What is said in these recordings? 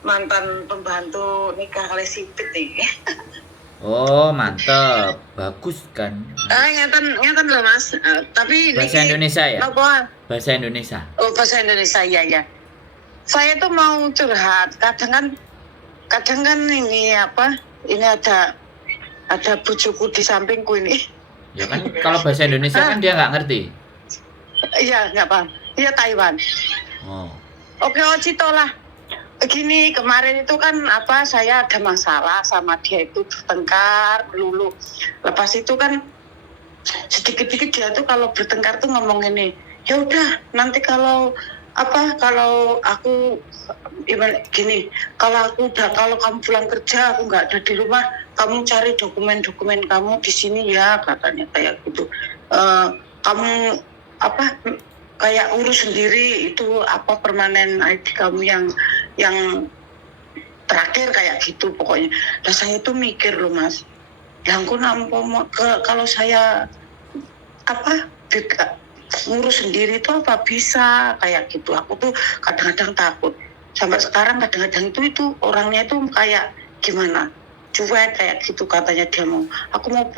mantan pembantu nikah kali sipit nih. Oh, mantep. Bagus kan. Ngeten loh Mas. Tapi Bahasa niki Indonesia ya? apa? Bahasa Indonesia. Oh, bahasa Indonesia ya. Saya tuh mau curhat. Kadang kan ini apa? Ini ada bujuku di sampingku ini. Ya kan kalau bahasa Indonesia kan dia nggak ngerti. Iya, nggak paham. Iya Taiwan. Oh. Oke, Ocito lah. Gini, kemarin itu kan apa, saya ada masalah sama dia itu bertengkar melulu. Lepas itu kan sedikit-sedikit dia tuh kalau bertengkar tuh ngomong ini, ya udah nanti kalau aku gini, kalau kamu pulang kerja aku nggak ada di rumah, kamu cari dokumen-dokumen kamu di sini ya, katanya kayak gitu. Kamu apa kayak urus sendiri itu apa permanen ID kamu yang terakhir kayak gitu pokoknya. Nah saya tuh mikir loh Mas, yang aku kalau saya apa ngurus sendiri itu apa bisa kayak gitu. Aku tuh kadang-kadang takut. Sampai sekarang kadang-kadang itu orangnya itu kayak gimana? Cuek kayak gitu katanya dia aku mau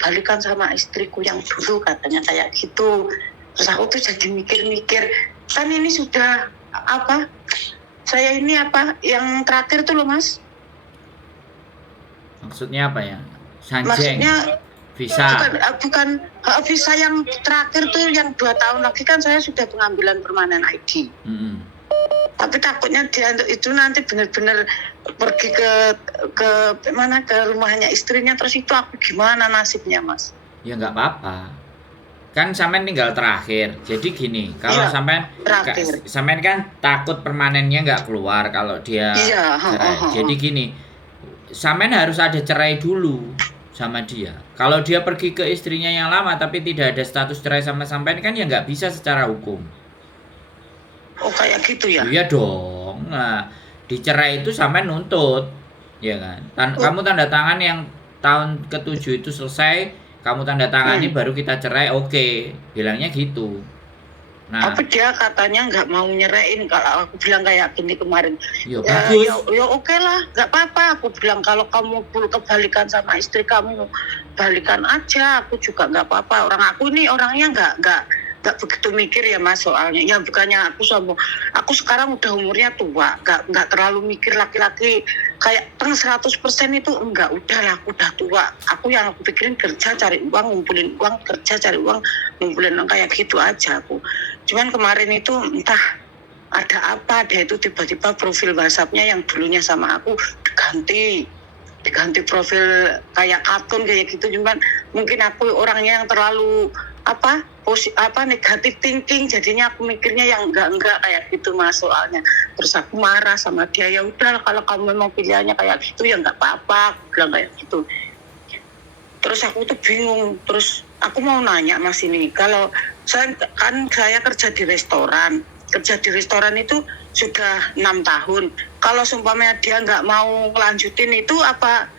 balikan sama istriku yang dulu katanya kayak gitu. Terus aku tuh jadi mikir-mikir, kan ini sudah apa? Saya ini apa yang terakhir tuh loh Mas. Maksudnya apa ya? Sanjeng. Maksudnya visa. Bukan visa yang terakhir tuh yang 2 tahun lagi kan saya sudah pengambilan permanen ID. Tapi takutnya dia itu nanti benar-benar pergi ke mana ke rumahnya istrinya, terus itu aku gimana nasibnya Mas? Ya nggak apa-apa. Kan sampean tinggal terakhir. Jadi gini, kalau sampean kan takut permanennya nggak keluar kalau dia cerai. Jadi gini, sampean harus ada cerai dulu sama dia. Kalau dia pergi ke istrinya yang lama tapi tidak ada status cerai sama sampean kan ya nggak bisa secara hukum. Oh kayak gitu ya? Iya dong. Nah, dicerai itu sampean nuntut, ya kan? Kamu tanda tangan yang tahun ke-7 itu selesai, kamu tanda tangani baru kita cerai, oke. Bilangnya gitu. Nah, tapi dia katanya nggak mau nyerain kalau aku bilang kayak gini kemarin. Ya bagus. Ya oke lah, nggak apa-apa. Aku bilang kalau kamu perlu kebalikan sama istri kamu, balikan aja. Aku juga nggak apa-apa. Orang aku ini orangnya nggak begitu mikir ya Mas soalnya. Ya bukannya aku sombong. Aku sekarang udah umurnya tua, nggak terlalu mikir laki-laki kayak 100% itu enggak. Udahlah, aku udah tua. Aku yang aku pikirin kerja cari uang, ngumpulin uang, kerja cari uang, ngumpulin uang kayak gitu aja aku. Cuman kemarin itu entah ada apa, dia itu tiba-tiba profil WhatsApp-nya yang dulunya sama aku diganti profil kayak kartun kayak gitu. Cuman mungkin aku orangnya yang terlalu negatif thinking, jadinya aku mikirnya yang enggak kayak gitu Mas soalnya. Terus aku marah sama dia, ya udah kalau kamu memang pilihannya kayak gitu ya nggak apa-apa, aku bilang kayak gitu. Terus aku tuh bingung, terus aku mau nanya Mas ini, kalau saya kerja di restoran itu sudah 6 tahun. Kalau sumpamanya dia nggak mau lanjutin itu apa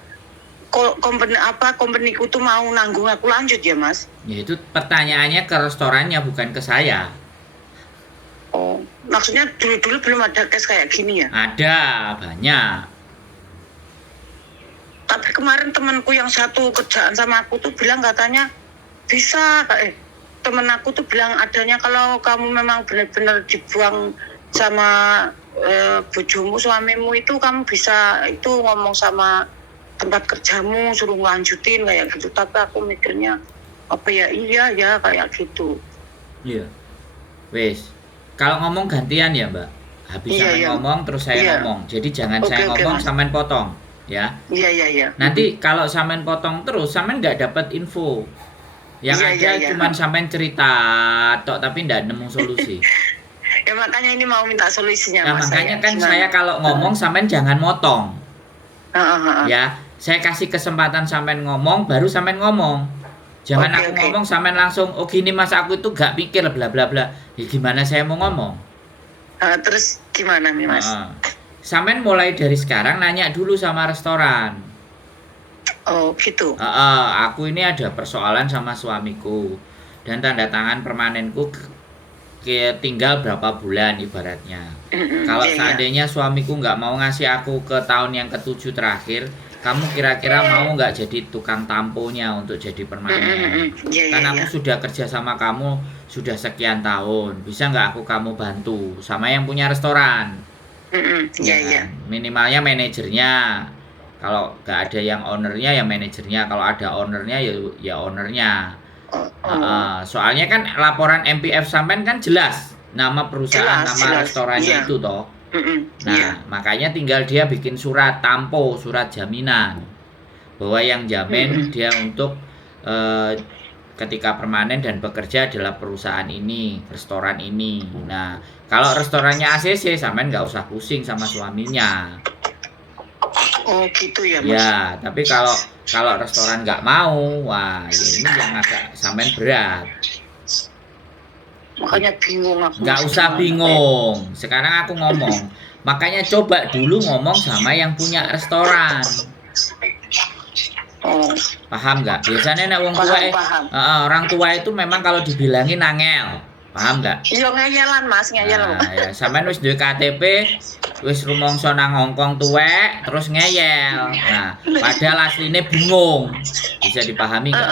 company-ku tuh mau nanggung aku lanjut ya Mas? Ya itu pertanyaannya ke restorannya bukan ke saya. Oh, maksudnya dulu belum ada case kayak gini ya? Ada, banyak. Tapi kemarin temanku yang satu kerjaan sama aku tuh bilang katanya bisa, temen aku tuh bilang adanya kalau kamu memang benar-benar dibuang sama bojomu, suamimu itu kamu bisa itu ngomong sama tempat kerjamu suruh lanjutin kayak gitu. Tapi aku mikirnya apa ya, iya ya kayak gitu. Iya. Wes, kalau ngomong gantian ya Mbak. Habis ngomong terus saya ngomong. Jadi jangan saya ngomong sampean potong, ya. Iya. Nanti kalau sampean potong terus sampean nggak dapat info. Yang ada cuman sampean cerita tok tapi nggak nemu solusi. Ya makanya ini mau minta solusinya Mas. Makanya kan saya kalau ngomong sampean jangan motong. Ya, saya kasih kesempatan sampean ngomong baru sampean ngomong. Jangan aku ngomong sampean langsung oh gini Mas aku itu gak pikir bla bla bla. Ya gimana saya mau ngomong? Terus gimana nih Mas? Sampean mulai dari sekarang nanya dulu sama restoran. Oh gitu. Aku ini ada persoalan sama suamiku dan tanda tangan permanenku tinggal berapa bulan ibaratnya. Kalau seandainya suamiku nggak mau ngasih aku ke tahun yang ke-7 terakhir, kamu kira-kira mau nggak jadi tukang tamponya untuk jadi permanen? Kan aku sudah kerja sama kamu sudah sekian tahun, bisa nggak kamu bantu sama yang punya restoran? Kan? Minimalnya manajernya. Kalau nggak ada yang ownernya ya manajernya, kalau ada ownernya ya ownernya. Soalnya kan laporan MPF sampean kan jelas nama perusahaan, nama restorannya itu toh. Nah, makanya tinggal dia bikin surat tampo, surat jaminan bahwa yang jamin dia untuk ketika permanen dan bekerja adalah perusahaan ini, restoran ini. Nah, kalau restorannya ACC, sampean nggak usah pusing sama suaminya. Oh gitu ya Mas. Ya, tapi kalau restoran nggak mau, wah ya ini yang agak sampean berat. Makanya bingung aku. Nggak usah bingung. Sekarang aku ngomong. Makanya coba dulu ngomong sama yang punya restoran. Oh. Paham nggak? Biasanya nek wong tua, orang tua itu memang kalau dibilangin angel. Paham nggak? Iya ngeyelan Mas, ngeyel. Nah, ya, sampean wis duwe KTP, wis rumangsa nang Hongkong tuwek, terus ngeyel. Nah, padahal aslinya bingung. Bisa dipahami nggak?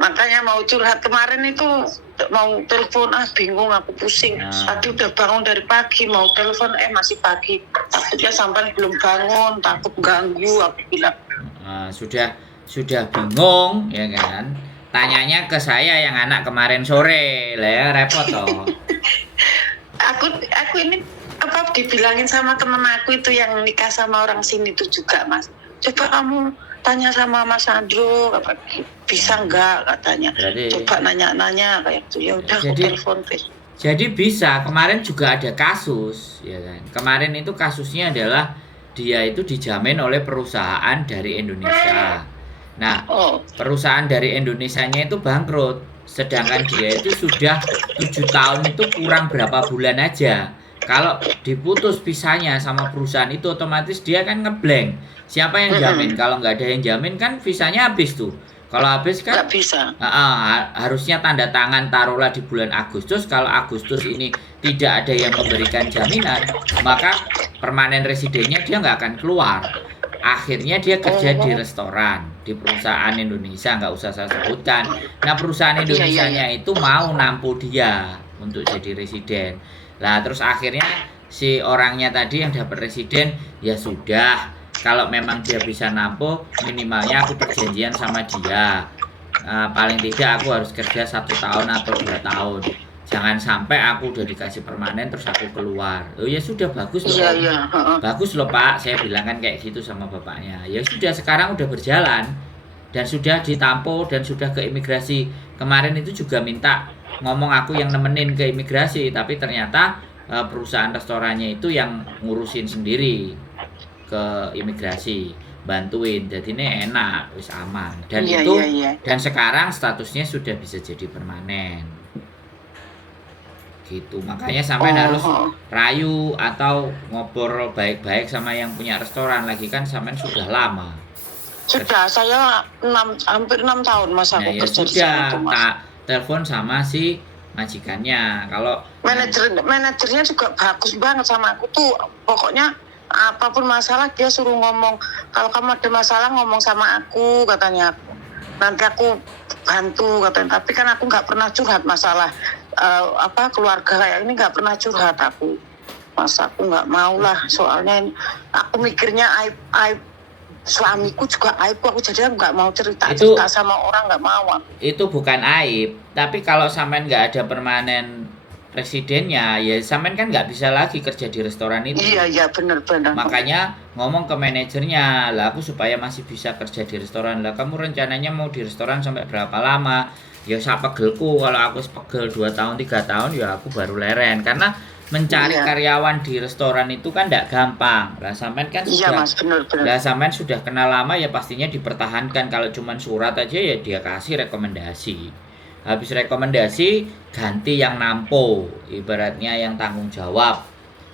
Makanya mau curhat kemarin itu mau telepon bingung aku pusing. Tadi udah bangun dari pagi mau telepon masih pagi. Takutnya sampai belum bangun, takut ganggu aku bilang. Sudah bingung ya kan? Tanyanya ke saya yang anak kemarin sore, lah ya repot toh. Aku ini apa dibilangin sama temen aku itu yang nikah sama orang sini itu juga Mas. Coba kamu tanya sama Mas Andro, bisa nggak katanya. Coba nanya-nanya kayak itu. Ya udah aku telepon. Jadi bisa. Kemarin juga ada kasus, ya kan. Kemarin itu kasusnya adalah dia itu dijamin oleh perusahaan dari Indonesia. Nah, perusahaan dari Indonesianya itu bangkrut, sedangkan dia itu sudah 7 tahun itu kurang berapa bulan aja. Kalau diputus visanya sama perusahaan itu otomatis dia kan ngeblank. Siapa yang jamin? Kalau nggak ada yang jamin kan visanya habis tuh. Kalau habis kan nggak bisa. Harusnya tanda tangan taruhlah di bulan Agustus. Kalau Agustus ini tidak ada yang memberikan jaminan, maka permanen residennya dia nggak akan keluar. Akhirnya dia kerja di restoran, di perusahaan Indonesia, nggak usah saya sebutkan. Nah, perusahaan Indonesianya itu mau nampu dia untuk jadi residen. Lah, terus akhirnya si orangnya tadi yang dapat residen, ya sudah, kalau memang dia bisa nampu, minimalnya aku perjanjian sama dia. Paling tidak aku harus kerja 1 tahun atau 2 tahun. Jangan sampai aku udah dikasih permanen terus aku keluar. Oh ya sudah bagus loh. Iya. Bagus loh Pak, saya bilang kan kayak gitu sama bapaknya. Ya sudah sekarang udah berjalan dan sudah ditampo dan sudah ke imigrasi. Kemarin itu juga minta ngomong aku yang nemenin ke imigrasi, tapi ternyata perusahaan restorannya itu yang ngurusin sendiri ke imigrasi, bantuin. Jadi ini enak, wis aman. Dan dan sekarang statusnya sudah bisa jadi permanen. Gitu. Makanya sampai harus rayu atau ngobrol baik-baik sama yang punya restoran lagi kan sampai sudah lama. Sudah, saya hampir 6 tahun Mas aku ya sudah tak telepon sama si majikannya. Kalau manajernya juga bagus banget sama aku tuh, pokoknya apapun masalah dia suruh ngomong. Kalau kamu ada masalah ngomong sama aku katanya. Nanti aku bantu katanya. Tapi kan aku nggak pernah curhat masalah keluarga kayak ini, nggak pernah curhat aku. Mas aku nggak mau lah, soalnya aku mikirnya aib suamiku juga aib aku, jadi nggak mau cerita sama orang, nggak mau. Itu bukan aib, tapi kalau sampean nggak ada permanen residennya, ya sampean kan nggak bisa lagi kerja di restoran itu. Iya benar. Makanya ngomong ke manajernya, lah aku supaya masih bisa kerja di restoran, lah kamu rencananya mau di restoran sampai berapa lama? Ya sak pegelku, kalau aku pegel 2 tahun 3 tahun ya aku baru leren, karena mencari karyawan di restoran itu kan tidak gampang. Lah sampean kan sudah, Mas, bener. Lah sampean sudah kenal lama ya pastinya dipertahankan. Kalau cuman surat aja ya dia kasih rekomendasi. Habis rekomendasi ganti yang nampo, ibaratnya yang tanggung jawab.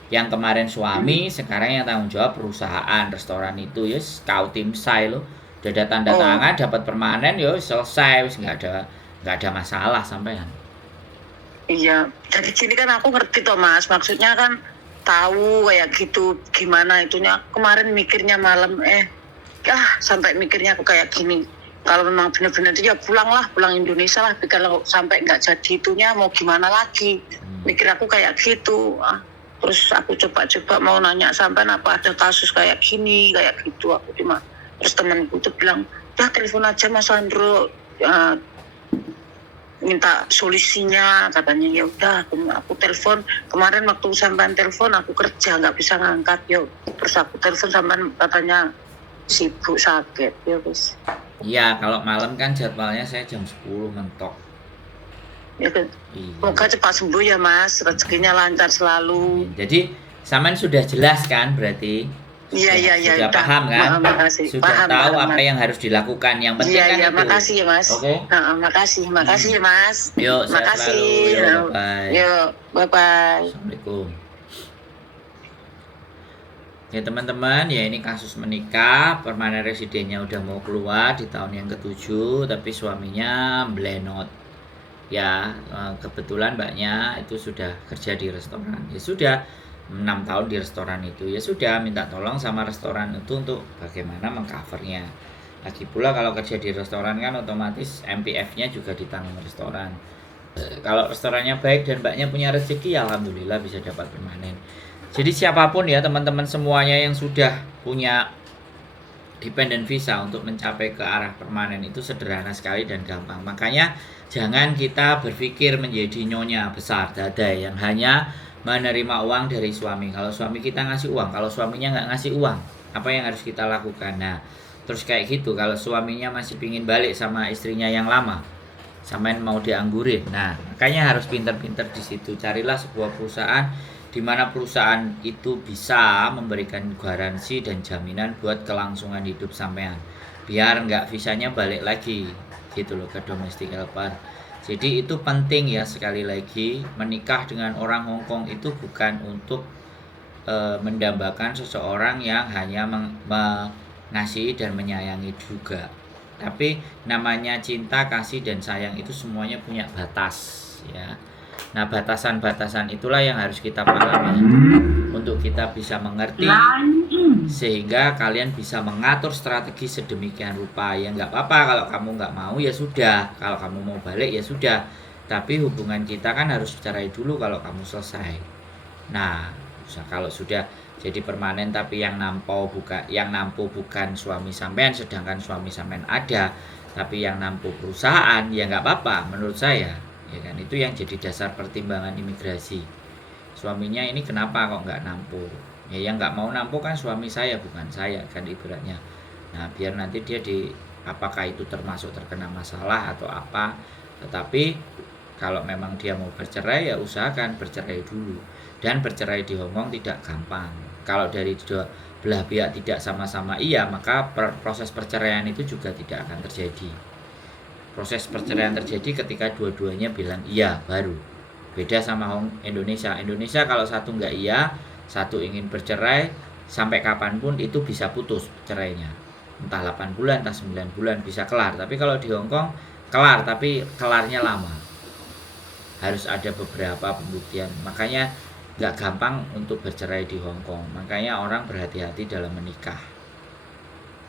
Yang kemarin suami, sekarang yang tanggung jawab perusahaan restoran itu. Ya kau tim saya loh. Udah ada tanda tangan, dapat permanen, ya selesai, nggak ada masalah sampean. Iya, jadi gini kan aku ngerti toh Mas, maksudnya kan tahu kayak gitu gimana itunya. Kemarin mikirnya malam sampai mikirnya aku kayak gini. Kalau memang benar-benar itu ya pulang Indonesia lah. Tapi kalau sampai nggak jadi itunya mau gimana lagi? Mikir aku kayak gitu. Terus aku coba-coba mau nanya sampai apa ada kasus kayak gini, kayak gitu. Aku cuma terus temanku tuh bilang, udah telepon aja Mas Sandro. Minta solusinya katanya. Ya udah aku telepon kemarin waktu sampean telepon aku kerja nggak bisa ngangkat terus aku telepon sampean katanya sibuk sakit wis. Iya, kalau malam kan jadwalnya saya jam 10 mentok. Ya kan. Iya. Semoga cepat sembuh ya Mas, rezekinya lancar selalu. Jadi sampean sudah jelas kan berarti? Iya. Sudah paham kan? Makasih. Sudah tahu apa yang harus dilakukan. Yang penting kan itu. Makasih ya Mas. Oke. Makasih ya Mas. Yuk, makasih. Bye. Yuk, bye. Assalamualaikum. Ya teman-teman, ya ini kasus menikah, permanen residennya udah mau keluar di tahun yang ke-7, tapi suaminya blenot. Ya, kebetulan mbaknya itu sudah kerja di restoran. Ya sudah 6 tahun di restoran itu. Ya sudah minta tolong sama restoran itu untuk bagaimana mengcovernya. Lagi pula kalau kerja di restoran kan otomatis MPF-nya juga ditanggung restoran. Kalau restorannya baik dan mbaknya punya rezeki, ya alhamdulillah bisa dapat permanen. Jadi siapapun ya teman-teman semuanya yang sudah punya dependent visa untuk mencapai ke arah permanen itu sederhana sekali dan gampang. Makanya jangan kita berpikir menjadi nyonya besar dada yang hanya menerima uang dari suami. Kalau suami kita ngasih uang, kalau suaminya nggak ngasih uang, apa yang harus kita lakukan? Nah, terus kayak gitu, kalau suaminya masih pingin balik sama istrinya yang lama, samain mau dianggurin. Nah, makanya harus pinter-pinter di situ. Carilah sebuah perusahaan di mana perusahaan itu bisa memberikan garansi dan jaminan buat kelangsungan hidup sampean. Biar nggak visanya balik lagi gitu loh ke domestic helper. Jadi itu penting ya, sekali lagi menikah dengan orang Hongkong itu bukan untuk mendambakan seseorang yang hanya mengasihi dan menyayangi juga. Tapi namanya cinta, kasih dan sayang itu semuanya punya batas ya. Nah, batasan-batasan itulah yang harus kita pahami untuk kita bisa mengerti, sehingga kalian bisa mengatur strategi sedemikian rupa. Ya nggak apa-apa kalau kamu nggak mau, ya sudah. Kalau kamu mau balik, ya sudah. Tapi hubungan kita kan harus cerai dulu kalau kamu selesai. Nah, kalau sudah jadi permanen tapi yang nampu bukan suami sampean, sedangkan suami sampean ada, tapi yang nampu perusahaan, ya nggak apa-apa menurut saya. Ya kan, itu yang jadi dasar pertimbangan imigrasi. Suaminya ini kenapa kok nggak nampu? Ya yang nggak mau nampu kan suami saya, bukan saya kan ibaratnya. Nah, biar nanti dia apakah itu termasuk terkena masalah atau apa. Tetapi kalau memang dia mau bercerai, ya usahakan bercerai dulu. Dan bercerai di Hongkong tidak gampang. Kalau dari dua belah pihak tidak sama-sama iya, maka proses perceraian itu juga tidak akan terjadi. Proses perceraian terjadi ketika dua-duanya bilang iya baru. Beda sama Indonesia. Indonesia kalau satu nggak iya, satu ingin bercerai, sampai kapanpun itu bisa putus cerainya. Entah 8 bulan, entah 9 bulan bisa kelar. Tapi kalau di Hongkong kelar, tapi kelarnya lama. Harus ada beberapa pembuktian. Makanya nggak gampang untuk bercerai di Hongkong. Makanya orang berhati-hati dalam menikah.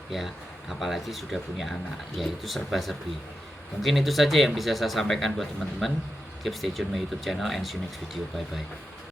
Ya, apalagi sudah punya anak. Ya itu serba-serbi. Mungkin itu saja yang bisa saya sampaikan buat teman-teman. Keep stay tune my YouTube channel and see you next video. Bye bye.